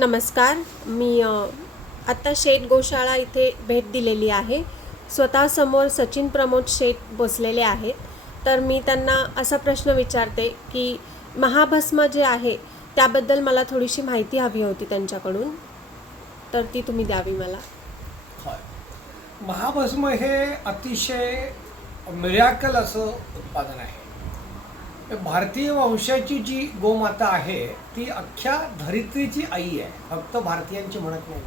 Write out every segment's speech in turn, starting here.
नमस्कार. मी आत्ता शेठ गोशाळा इथे भेट दिलेली आहे. स्वतः समोर सचिन प्रमोद शेठ बसलेले आहेत. तर मी त्यांना असा प्रश्न विचारते की महाभस्म जे आहे त्याबद्दल मला थोडीशी माहिती हवी होती त्यांच्याकडून. तर ती तुम्ही द्यावी मला. महाभस्म हे अतिशय मिराकल असं उत्पादन आहे. भारतीय वंशाची जी गोमाता आहे ती अख्ख्या धरित्रीची आई आहे. फक्त भारतीयांची म्हणत नाही.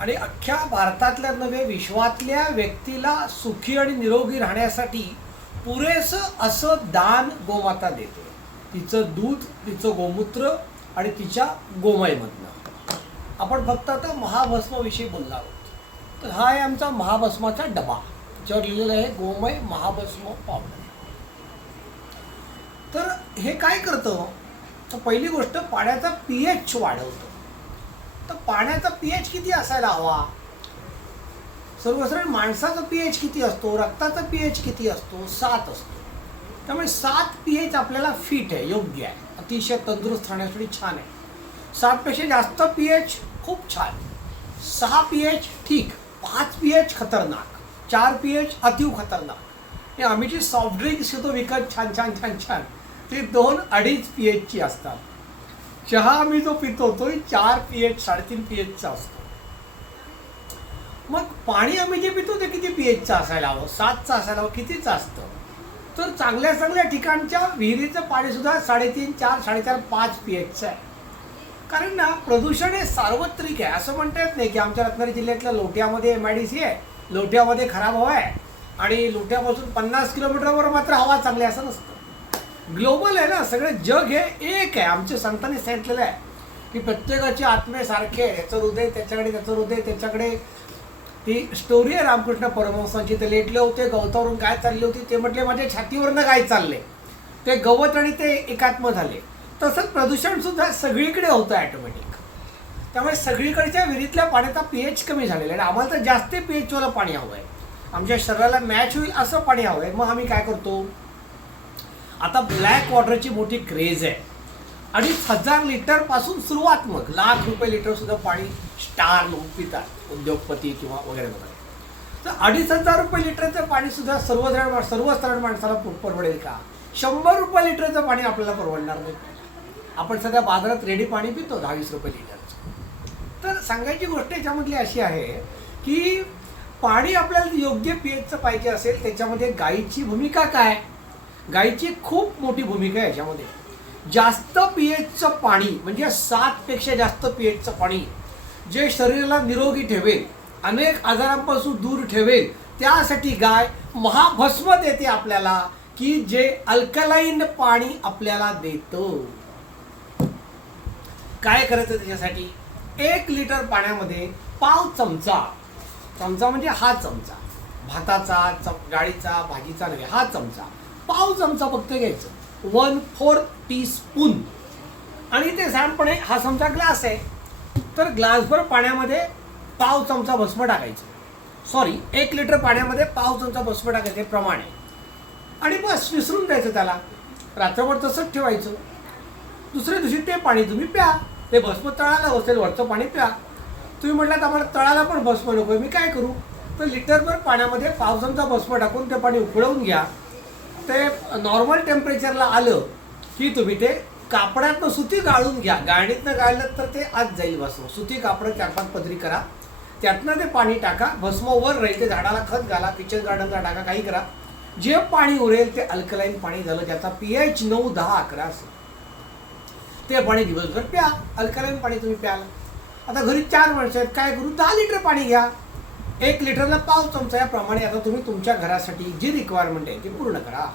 आणि अख्ख्या भारतातल्या नव्हे विश्वातल्या व्यक्तीला सुखी आणि निरोगी राहण्यासाठी पुरेसं असं दान गोमाता देते. तिचं दूध तिचं गोमूत्र आणि तिच्या गोमयमधनं. आपण फक्त आता महाभस्माविषयी बोलणार आहोत. तर हा आहे आमचा महाभस्माचा डबा. ज्यावर लिहिलेलं आहे गोमय महाभस्म पावडर. हे काय करतं? तर पहिली गोष्ट पाण्याचा पी एच वाढवतं. तर पाण्याचा पी एच किती असायला हवा? सर्वसाधारण माणसाचा पी एच किती असतो? रक्ताचा पी एच किती असतो? सात असतो. त्यामुळे सात पी एच आपल्याला फिट आहे योग्य आहे. अतिशय तंदुरुस्त राहण्यासाठी छान आहे. सातपेक्षा जास्त पी एच खूप छान सहा पी एच ठीक पाच पी एच खतरनाक चार पी एच अतिव खतरनाक हे आम्ही जी सॉफ्ट ड्रिंक्स घेतो विकत छान छान छान छान. ते दोन अडीच पी एचची असतात. चहा आम्ही जो पितो तोही चार पी एच साडेतीन पी एचचा असतो. मग पाणी आम्ही जे पितो ते किती पी एचचं असायला हवं? सातचं असायला हवं कितीचं असतं? तर चांगल्या चांगल्या ठिकाणच्या विहिरीचं पाणीसुद्धा साडेतीन चार साडेचार पाच पी एचचं आहे. कारण ना प्रदूषण हे सार्वत्रिक आहे. असं म्हणता येत नाही की आमच्या रत्नागिरी जिल्ह्यातल्या लोट्यामध्ये एम आय डी सी आहे. लोट्यामध्ये खराब हवा आहे. आणि लोट्यापासून पन्नास किलोमीटरवर मात्र हवा चांगली आहे असं नसतं. ग्लोबल आहे ना सगळं जग हे एक आहे. आमच्या संतांनी सांगितलेलं आहे की प्रत्येकाचे आत्मे सारखे आहे याचं हृदय त्याच्याकडे त्याचं हृदय त्याच्याकडे. ती स्टोरी आहे रामकृष्ण परमहंसांची. ते लेटले होते गवतावरून काय चालली होती ते म्हटले माझ्या छातीवरनं काय चालले ते गवत आणि ते एकात्म झाले. तसंच प्रदूषणसुद्धा सगळीकडे होतं ॲटोमॅटिक त्यामुळे सगळीकडच्या विहिरीतल्या पाण्याचा पी एच कमी झालेला आहे. आणि आम्हाला तर जास्त पी एचवालं पाणी हवं आहे. आमच्या शरीराला मॅच होईल असं पाणी हवं आहे. मग आम्ही काय करतो? आता ब्लॅक वॉटरची मोठी क्रेज आहे. अडीच हजार लिटरपासून सुरुवात मग. लाख रुपये लिटरसुद्धा पाणी स्टार लोक पितात उद्योगपती किंवा वगैरे वगैरे. तर अडीच हजार रुपये लिटरचं पाणीसुद्धा सर्वसाधारण सर्वसाधारण माणसाला परवडेल का? शंभर रुपये लिटरचं पाणी आपल्याला परवडणार नाही. आपण सध्या बाजारात रेडी पाणी पितो दहा वीस रुपये लिटरचं तर सांगायची गोष्ट याच्यामधली अशी आहे की पाणी आपल्याला योग्य पीएचचं पाहिजे असेल त्याच्यामध्ये गाईची भूमिका काय? गाईची खूप मोठी भूमिका आहे याच्यामध्ये. जास्त पीएचचं पाणी म्हणजे सातपेक्षा जास्त पीएचचं पाणी जे शरीराला निरोगी ठेवेल अनेक आजारांपासून दूर ठेवेल त्यासाठी गाय महाभस्म देते आपल्याला की जे अल्कलाईन पाणी आपल्याला देतं. काय करायचं त्याच्यासाठी? एक लिटर पाण्यामध्ये पाव चमचा चमचा म्हणजे हा चमचा भाताचा चम डाळीचा भाजीचा नव्हे हा चमचा. पाव चमचा फक्त घ्यायचं. वन फोर टी स्पून आणि ते सामपणे हा चमचा ग्लास आहे. तर ग्लासभर पाण्यामध्ये पाव चमचा भस्म टाकायचं. सॉरी एक लिटर पाण्यामध्ये पाव चमचा भस्म टाकायचे प्रमाणे. आणि बस विसरून द्यायचं त्याला. रात्रभर तसंच ठेवायचं. दुसऱ्या दिवशी ते पाणी तुम्ही प्या. ते भस्म तळाला असेल वरचं पाणी प्या. तुम्ही म्हटलात आम्हाला तळाला पण भस्म नको मी काय करू? तर लिटरभर पाण्यामध्ये पाव चमचा भस्म टाकून ते पाणी उकळवून घ्या. ते नॉर्मल टेम्परेचरला आलं की तुम्ही ते कापडातनं सुती गाळून घ्या. गाळणीतनं गाळलं तर ते आत जाईल भस्म. सुती कापड चार पाच पदरी करा. त्यातनं ते पाणी टाका. भस्म वर राहील ते झाडाला खत घाला किचन गार्डनला टाका काही करा. जे पाणी उरेल ते अल्कलाईन पाणी झालं. ज्याचा पी एच नऊ दहा अकरा असेल. ते पाणी दिवसभर प्या. अल्कलाईन पाणी तुम्ही प्याल. आता घरी चार माणसं आहेत. काय करू? दहा लिटर पाणी घ्या. एक लिटरला पाव चमचा याप्रमाणे आता तुम्ही तुमच्या घरासाठी जी रिक्वायरमेंट आहे ती पूर्ण करा.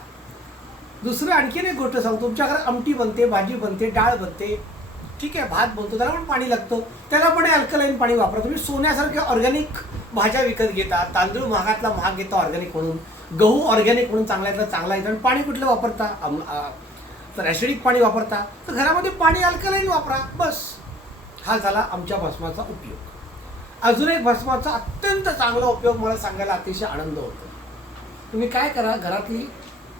दुसरं आणखीन एक गोष्ट सांगतो तुमच्या घरात आमटी बनते भाजी बनते डाळ बनते. ठीक आहे भात बनतो त्याला पण पाणी लागतं. त्याला पण अल्कलाईन पाणी वापरा. तुम्ही सोन्यासारख्या ऑर्गॅनिक भाज्या विकत घेता तांदूळ महागातला महाग घेता ऑर्गॅनिक म्हणून गहू ऑर्गॅनिक म्हणून चांगल्यातला चांगला येतो आणि पाणी कुठलं वापरता? तर ॲसिडिक पाणी वापरता. तर घरामध्ये पाणी अल्कलाईन वापरा. बस. हा झाला आमच्या भस्माचा उपयोग. अजून एक भस्माचा अत्यंत चांगला उपयोग मला सांगायला अतिशय आनंद होतो. तुम्ही काय करा घरातली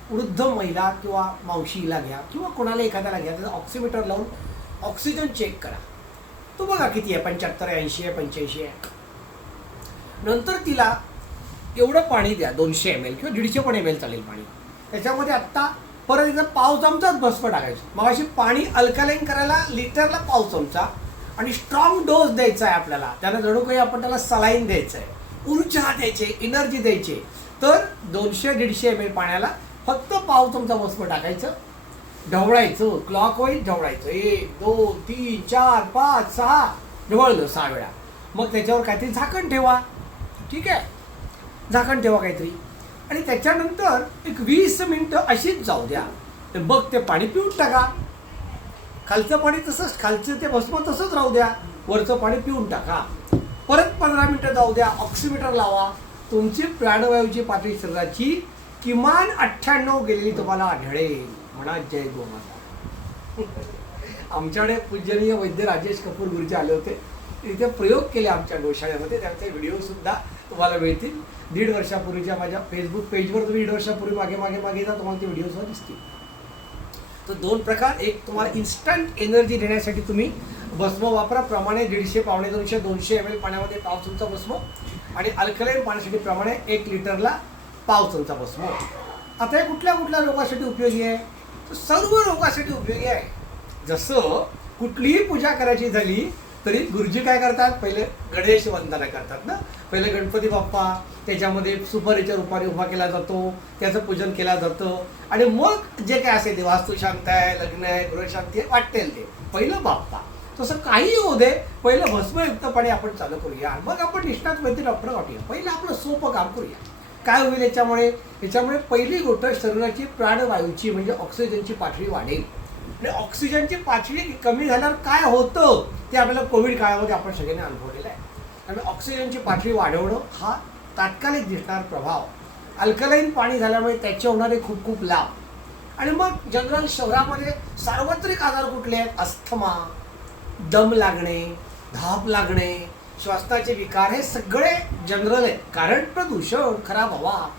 वृद्ध महिला किंवा मावशीला घ्या किंवा कोणाला एखाद्याला घ्या त्याचा ऑक्सिमीटर लावून ऑक्सिजन चेक करा. तो बघा किती आहे पंच्याहत्तर ऐंशी आहे पंच्याऐंशी आहे. नंतर तिला एवढं पाणी द्या दोनशे एम एल किंवा दीडशे पण एम एल चालेल पाणी. त्याच्यामध्ये आत्ता परत एकदा पाव चमचाच भस्म टाकायचं. मग अशी पाणी अल्कलाईन करायला लिटरला पाव चमचा आणि स्ट्रॉंग डोस द्यायचा आहे आपल्याला. त्याला जणू काही आपण त्याला सलाईन द्यायचं आहे ऊर्जा द्यायची एनर्जी द्यायची. तर दोनशे दीडशे एम एल पाण्याला फक्त पाव तुमचा भस्म टाकायचं. ढवळायचं. क्लॉक वाईज ढवळायचं. एक दोन तीन चार पाच सहा. ढवळलं सहा वेळा. मग त्याच्यावर काहीतरी झाकण ठेवा. ठीक? आहे झाकण ठेवा काहीतरी. आणि त्याच्यानंतर एक वीस मिनटं अशीच जाऊ द्या. तर बघ ते पाणी पिऊन टाका. खालचं पाणी तसंच खालचं ते भस्म तसंच राहू द्या. वरचं पाणी पिऊन टाका. परत पंधरा मिनटं जाऊ द्या ऑक्सिमीटर लावा. तुमची प्राणवायूची पातळी शरीराची किमान अठ्ठ्याण्णव गेलेली तुम्हाला आढळेल. म्हणा जय गोमाता आमच्याकडे पूजनीय वैद्य राजेश कपूर गुरुजी आले होते. इथे प्रयोग केले आमच्या गोशाळेमध्ये. त्यांचे व्हिडिओसुद्धा तुम्हाला मिळतील. दीड वर्षापूर्वीच्या माझ्या फेसबुक पेजवर तुम्ही दीड वर्षापूर्वी मागे मागे मागे जा तुम्हाला ते व्हिडिओसुद्धा दिसतील. तर दोन प्रकार. एक तुम्हाला इन्स्टंट एनर्जी देण्यासाठी तुम्ही भस्म वापरा. प्रमाणे दीडशे पावणे दोनशे दोनशे एम एल पाण्यामध्ये पाव चमचा भस्म. आणि अल्कलाईन पाण्यासाठी प्रमाणे एक लिटरला पाव चमचा भस्म. आता हे कुठल्या कुठल्या रोगासाठी उपयोगी आहे? तर सर्व रोगासाठी उपयोगी आहे. जसं कुठलीही पूजा करायची झाली तरी गुरुजी काय करतात? पहिले गणेश वंदना करतात ना? पहिले गणपती बाप्पा त्याच्यामध्ये सुपारीच्या रूपाने उभा केला जातो त्याचं पूजन केलं जातं. आणि मग जे काय असेल ते वास्तुशांत आहे लग्न आहे गृहशांती आहे वाटेल ते. पहिलं बाप्पा. तसं काही होऊ दे पहिलं भस्मयुक्तपणे आपण चालू करूया. मग आपण निष्णात वैद्य डॉक्टर वाटूया. पहिलं आपलं सोपं काम करूया. काय होईल याच्यामुळे? याच्यामुळे पहिली गोष्ट शरीराची प्राणवायूची म्हणजे ऑक्सिजनची पातळी वाढेल. आणि ऑक्सिजनची पातळी कमी झाल्यावर काय होतं? ते आपल्याला कोविड काळामध्ये आपण सगळ्यांनी अनुभवलेलं आहे. आणि ऑक्सिजनची पातळी वाढवणं हा तात्कालिक दिसणार प्रभाव. अल्कलाईन पाणी झाल्यामुळे त्याचे होणारे खूप खूप लाभ. आणि मग जनरल शहरामध्ये सार्वत्रिक आजार कुठले आहेत? अस्थमा दम लागणे धाप लागणे श्वासाचे विकार हे सगळे जनरल आहेत. कारण प्रदूषण खराब हवा.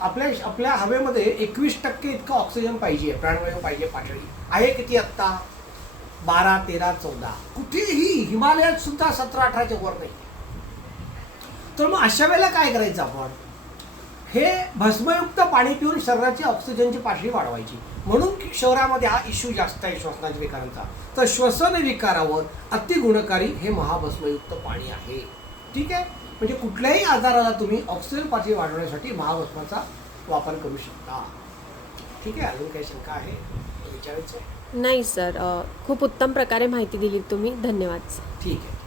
आपल्या आपल्या हवेमध्ये एकवीस टक्के इतकं ऑक्सिजन पाहिजे प्राणवायू पाहिजे पातळी. आहे किती आत्ता? बारा तेरा चौदा. कुठेही हिमालयात सुद्धा सतरा अठराच्या वर नाही. तर मग अशा वेळेला काय करायचं आपण? हे भस्मयुक्त पाणी पिऊन शरीराची ऑक्सिजनची पातळी वाढवायची. म्हणून शहरामध्ये हा इश्यू जास्त आहे श्वसनाच्या विकारांचा. तर श्वसन विकारावर अतिगुणकारी हे महाभस्मयुक्त पाणी आहे. ठीक आहे? म्हणजे कुठल्याही आजाराला तुम्ही ऑक्सिजन पातळी वाढवण्यासाठी महाभस्माचा वापर करू शकता. ठीक आहे? अजून काही शंका आहे? विचारायचं? नाही सर. खूप उत्तम प्रकारे माहिती दिली तुम्ही. धन्यवाद. सर ठीक आहे.